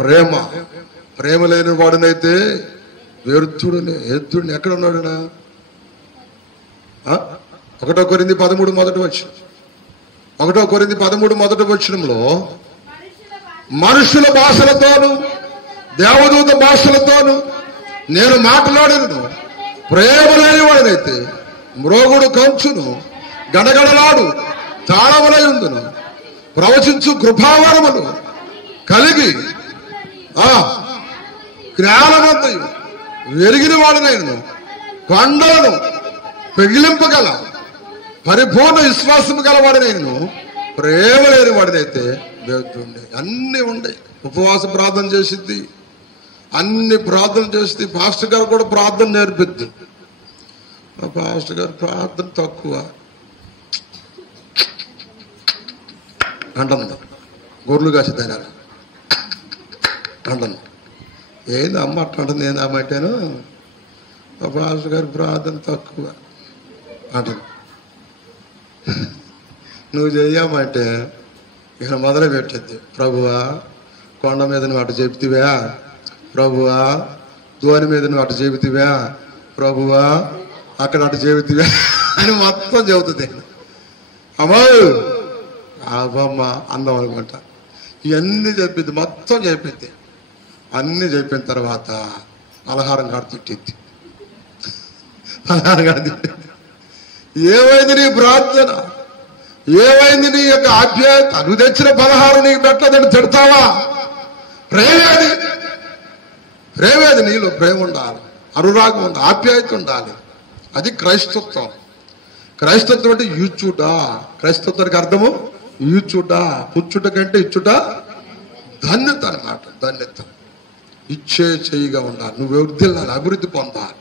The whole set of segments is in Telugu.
ప్రేమ. ప్రేమ లేని వాడినైతే వ్యర్థుడిని. ఎద్దుడిని ఎక్కడ ఉన్నాడునా? 1 కొరింథీ 13 మొదటి వచనం. 1 కొరింథీ 13 మొదటి వచనంలో మనుషుల భాషలతోను దేవదూత భాషలతోను నేను మాట్లాడను. ప్రేమ లేని వాడినైతే మ్రోగుడు కంచును గడగడలాడు తాళములై ఉండును. ప్రవచించు కృపావరములు కలిగి జ్ఞానమంతయు వెరిగిన వాడినైను కొండలను పెగిలింపగల పరిపూర్ణ విశ్వాసము గలవాడినైను ప్రేమ లేని వాడినైతే దేవుడు. అన్ని ఉండే. ఉపవాస ప్రార్థన చేసిద్ది, అన్ని ప్రార్థన చేసింది. పాస్టర్ గారు కూడా ప్రార్థన నేర్పిద్ది. పాస్టర్ గారు ప్రార్థన తక్కువ అంటుంది. గొర్రెలు కాసిద్దాని అంటుంది. ఏంది అమ్మ అట్లా అంటుంది. ఏంది అమ్మ అంటేను పాస్టర్ గారు ప్రార్థన తక్కువ అంటుంది. నువ్వు చెయ్యమంటే ఇక మొదలు పెట్టిద్ది. ప్రభువా కొండ మీద నువ్వు అటు చెబుతావా, ప్రభువా ధోని మీద నువ్వు అటు చెబుతావా, ప్రభువా అక్కడ అటు చెబుతావా అని మొత్తం చెబుతుంది. అమ్మా అబ్బమ్మ అందం అనుకుంటా. ఇవన్నీ చెప్పింది, మొత్తం చెప్పింది. అన్నీ చెప్పిన తర్వాత పలహారం కాడ తిట్టిద్ది. పలహారం కాడ తిట్టింది. ఏమైంది నీ ప్రార్థన? ఏమైంది నీ యొక్క ఆప్యాయత? నువ్వు తెచ్చిన పలహారం నీకు పెట్టలేదని తిడతావా? ప్రేమేది? ప్రేమేది? నీలో ప్రేమ ఉండాలి, అనురాగం ఉండాలి, ఆప్యాయత ఉండాలి. అది క్రైస్తత్వం. క్రైస్తత్వం అంటే ఇచ్చుట. క్రైస్తత్వానికి అర్థము ఇచ్చుట. పుచ్చుట కంటే ఇచ్చుట ధన్యత అన్నమాట. ధన్యత. ఇచ్చే చెయ్యిగా ఉండాలి. నువ్వు వృద్ధిల్లాలి, అభివృద్ధి పొందాలి.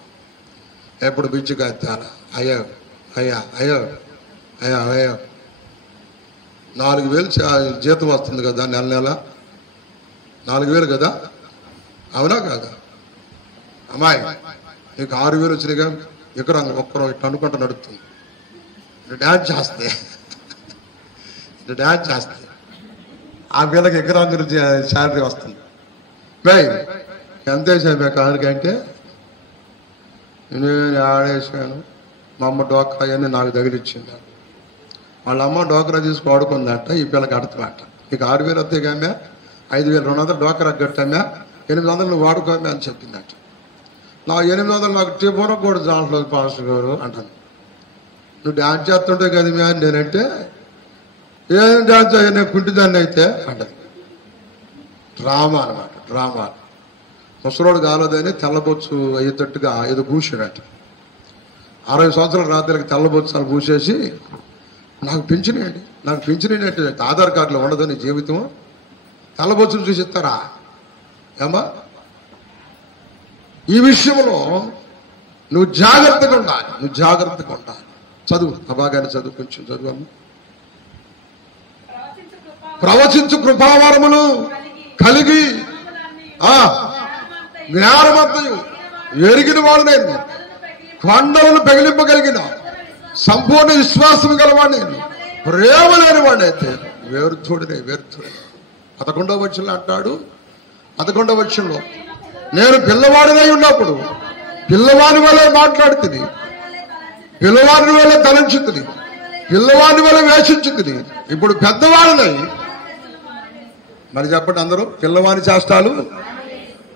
ఎప్పుడు బిచ్చుగా ఎత్తాలా? అయ్యో అయ్యా అయ్యో అయ్యా అయ్యో 4,000 జీతం వస్తుంది కదా నెల నెల. 4,000 కదా, అవునా కాదా? అమ్మాయి నీకు 6,000 వచ్చినాయిగా. ఎక్కడ ఒక్కరు ఇట్లా అనుకుంటా నడుస్తుంది. డ్యాన్స్ చేస్తే డ్యాన్స్ చేస్తే ఆ పిల్లకి ఎకరాంగురు శాలరీ వస్తుంది. ఎంత వేసాను కారుకంటే నేను ఆడేసాను. మా అమ్మ డోక్రా అని నాకు తగిలిచ్చింది. వాళ్ళ అమ్మ డోక్రా తీసుకు వాడుకుందట. ఈ పిల్లకి అర్థమాట. నీకు 6,000 వస్తాయి కామ్యా, 5,200 డోక్రా కట్టామ్యా, 800 నువ్వు వాడుకోమ్యా అని చెప్పిందట. నా 800 నాకు టిఫోన్ కూడా దాంట్లో పాస్టర్ గారు అంటాను. నువ్వు డ్యాన్స్ చేస్తుంటే కదా మ్యా నేనంటే ఏం డ్యాన్స్ నేను కుంటిదాన్ని అయితే అంటది. డ్రామా అనమాట. డ్రామా. ముసలోడు కాలేదని తెల్లబొచ్చు అయ్యేటట్టుగా ఏదో పూసాడట. 60 సంవత్సరాల రాత్రికి తెల్లబొచ్చు అని పూసేసి నాకు పెంచినాయండి, నాకు పెంచినాయంటే ఆధార్ కార్డులో ఉండదు నీ జీవితం. తెల్లబొచ్చును చూసి ఇస్తారా ఏమా? ఈ విషయంలో నువ్వు జాగ్రత్తగా ఉండాలి. నువ్వు జాగ్రత్తగా ఉండాలి. చదువు, బాగానే చదువు, కొంచెం చదువు అమ్మ. ప్రవచించు కృపావరములు కలిగి జ్ఞానమంతయు ఎరిగిన వాడు నేను కొండలను పెగిలింపగలిగిన సంపూర్ణ విశ్వాసం గలవాడు నేను ప్రేమ లేని వాడైతే వ్యర్థుడినే. 11వ వచనంలో అంటాడు. 11వ వచనంలో నేను పిల్లవాడినై ఉన్నప్పుడు పిల్లవాడి వల్ల మాట్లాడుతుంది, పిల్లవాడి వల్ల తలంచుతుంది, పిల్లవాడి వల్ల వేషించుతుంది. ఇప్పుడు పెద్దవాడినై. మరి చెప్పండి అందరూ, పిల్లవాడి చేష్టాలు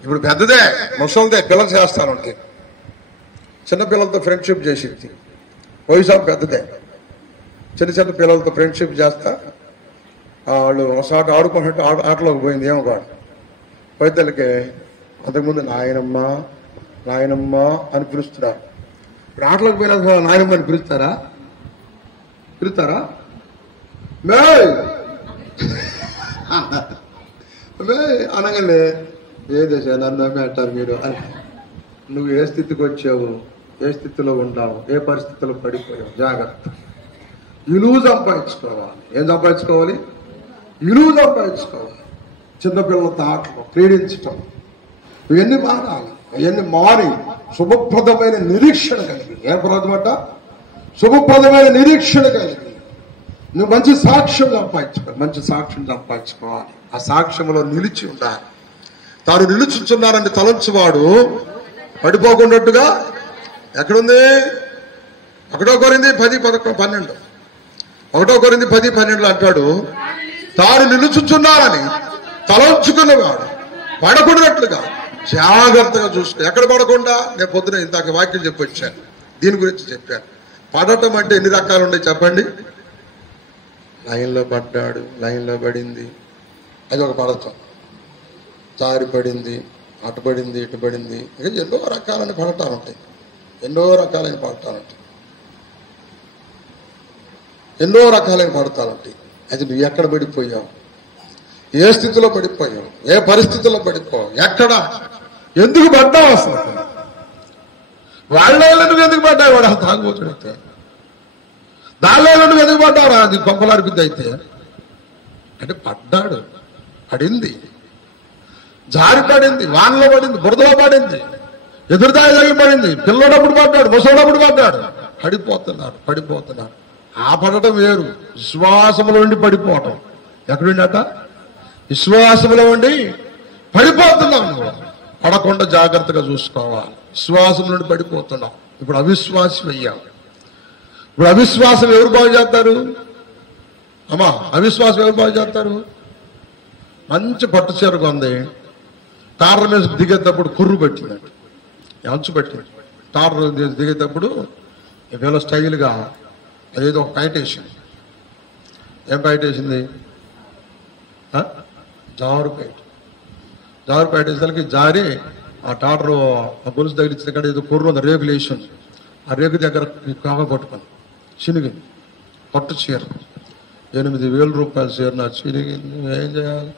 ఇప్పుడు పెద్దదే, ముసలిదే. పిల్లల చేస్తాను అంటే చిన్నపిల్లలతో ఫ్రెండ్షిప్ చేసింది. వయసు పెద్దదే. చిన్న పిల్లలతో ఫ్రెండ్షిప్ చేస్తా వాళ్ళు ఒకసారి ఆడుకుంటే ఆటలోకి పోయింది. ఏమో కాదు పైతలకి అంతకుముందు నాయనమ్మ నాయనమ్మ అని పిలుస్తున్నారు. ఇప్పుడు ఆటలోకి పోయినా నాయనమ్మ అని పిలుస్తారా? అనగానే ఏదేశా నన్ను అంటారు మీరు అని. నువ్వు ఏ స్థితికి వచ్చావు, ఏ స్థితిలో ఉన్నావు, ఏ పరిస్థితిలో పడిపోయావు, జాగ్రత్త. విలువ సంపాదించుకోవాలి. ఏం సంపాదించుకోవాలి? విలువ సంపాదించుకోవాలి. చిన్నపిల్లలతో ఆటలు క్రీడించటం ఇవన్నీ మారాలి. ఇవన్నీ మారి శుభప్రదమైన నిరీక్షణ కలిగి. ఏ ప్రదమట? శుభప్రదమైన నిరీక్షణ కలిగి నువ్వు మంచి సాక్ష్యం సంపాదించుకోవాలి. మంచి సాక్ష్యం సంపాదించుకోవాలి. ఆ సాక్ష్యంలో నిలిచి ఉండాలి. తాను నిలుచుచున్నానని తలంచువాడు పడిపోకుండాట్టుగా ఎక్కడుంది? 1 కొరింథీ 10:12. 1 కొరింథీ 10:12 అంటాడు, తాను నిలుచుచున్నానని తలంచుకున్నవాడు పడకుండాట్టుగా జాగ్రత్తగా చూసుకో. ఎక్కడ పడకుండా? నేను పొద్దున ఇందాక వాక్యం చెప్పొచ్చాను, దీని గురించి చెప్పాను. పడటం అంటే ఎన్ని రకాలు ఉన్నాయి చెప్పండి? లైన్లో పడ్డాడు, లైన్లో పడింది, అది ఒక పడటం. జారి పడింది, అటు పడింది, ఇటు పడింది, ఇక ఎన్నో రకాలైన పడటాలు ఉంటాయి. ఎన్నో రకాలైన పడటాలు ఉంటాయి. ఎన్నో రకాలైన పడతాలు ఉంటాయి. అది నువ్వు ఎక్కడ పడిపోయావు, ఏ స్థితిలో పడిపోయావు, ఏ పరిస్థితుల్లో పడిపోయావు, ఎక్కడ ఎందుకు పడ్డావు, అసలు వాళ్ళ నువ్వు ఎందుకు పడ్డావు? వాడు అసలు తాగుబోతుడైతే దానిలో నువ్వు ఎందుకు పడ్డావు? అది కొంపలాడిపిద్ది అయితే అంటే పడ్డాడు, పడింది, జారి పడింది, వానలో పడింది, బురదలో పడింది, ఎదురుదాయి తగిలి పడింది, పిల్లడప్పుడు పడ్డాడు, ముసలోడప్పుడు పడ్డాడు, పడిపోతున్నారు. ఆ పడటం వేరు, విశ్వాసములో ఉండి పడిపోవటం. ఎక్కడుండట? విశ్వాసములో ఉండి పడిపోతున్నావు. నువ్వు పడకుండా జాగ్రత్తగా చూసుకోవాలి. విశ్వాసం నుండి పడిపోతున్నావు. ఇప్పుడు అవిశ్వాసం అయ్యావు. ఇప్పుడు అవిశ్వాసం ఎవరు బాగు చేస్తారు అమ్మా? అవిశ్వాసం ఎవరు బాగు చేస్తారు? మంచి పట్టు చీర కొంది, టార్ర మీద దిగేటప్పుడు కుర్రు పెట్టిందండి, అంచు పెట్టింది. టార్ర దిగేటప్పుడు ఇవాళ స్టైల్గా అదేదో ఒక పైట వేసింది. ఏం పైట వేసింది? జారు పైట వేసేసరికి జారి ఆ టాటరు ఆ గొలుసు తగిలించిన కాడ ఏదో కుర్రు ఉంది, రేకులు వేసింది. ఆ రేకు దగ్గర కాగ కొట్టుకుంది, చినిగింది. పట్టు చీర 8,000 రూపాయల చీర నా చినిగింది, ఏం చేయాలి?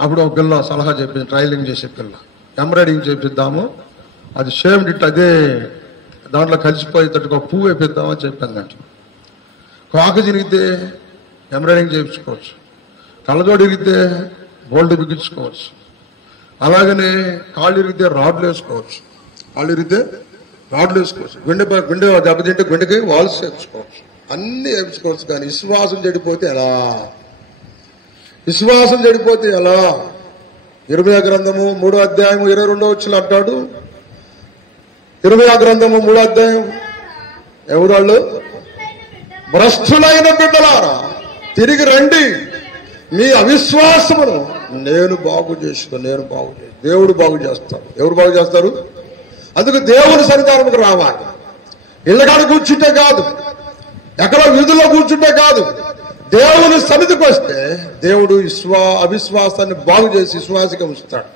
అప్పుడు ఒక పిల్ల సలహా చెప్పింది, ట్రైలింగ్ చేసే పిల్ల, ఎంబ్రాయిడింగ్ చేపిద్దాము, అది షేమ్డ్ ఇట్ అదే దాంట్లో కలిసిపోయేటట్టుగా ఒక పువ్వు వేపిద్దామని చెప్పిందంట. కాక చిరిగితే ఎంబ్రాయిడింగ్ చేయించుకోవచ్చు, కళ్ళజోడు ఇరిగితే బోల్డ్ బిగించుకోవచ్చు, అలాగనే కాళ్ళు ఇరిగితే రాడ్లు వేసుకోవచ్చు, గుండె దెబ్బతింటే గుండెకి వాల్స్ వేసుకోవచ్చు, అన్ని వేయించుకోవచ్చు. కానీ విశ్వాసం చెడిపోతే ఎలా? ఇర్మీయా గ్రంథము 3వ అధ్యాయం 22వ వచనం అంటాడు. ఇర్మీయా గ్రంథము 3వ అధ్యాయం, ఎవరు వాళ్ళు? భ్రష్టులైన బిడ్డలారా తిరిగి రండి, మీ అవిశ్వాసమును నేను బాగు దేవుడు బాగు చేస్తాడు. ఎవరు బాగు చేస్తారు? అందుకు దేవుని సన్నిధానముకు రావాలి. ఇళ్ళకాడ కూర్చుంటే కాదు, ఎక్కడో వీధుల్లో కూర్చుంటే కాదు, దేవుని సన్నిధికి వస్తే దేవుడు అవిశ్వాసాన్ని బాగు చేసి విశ్వాసిగా ఉంచుతాడు.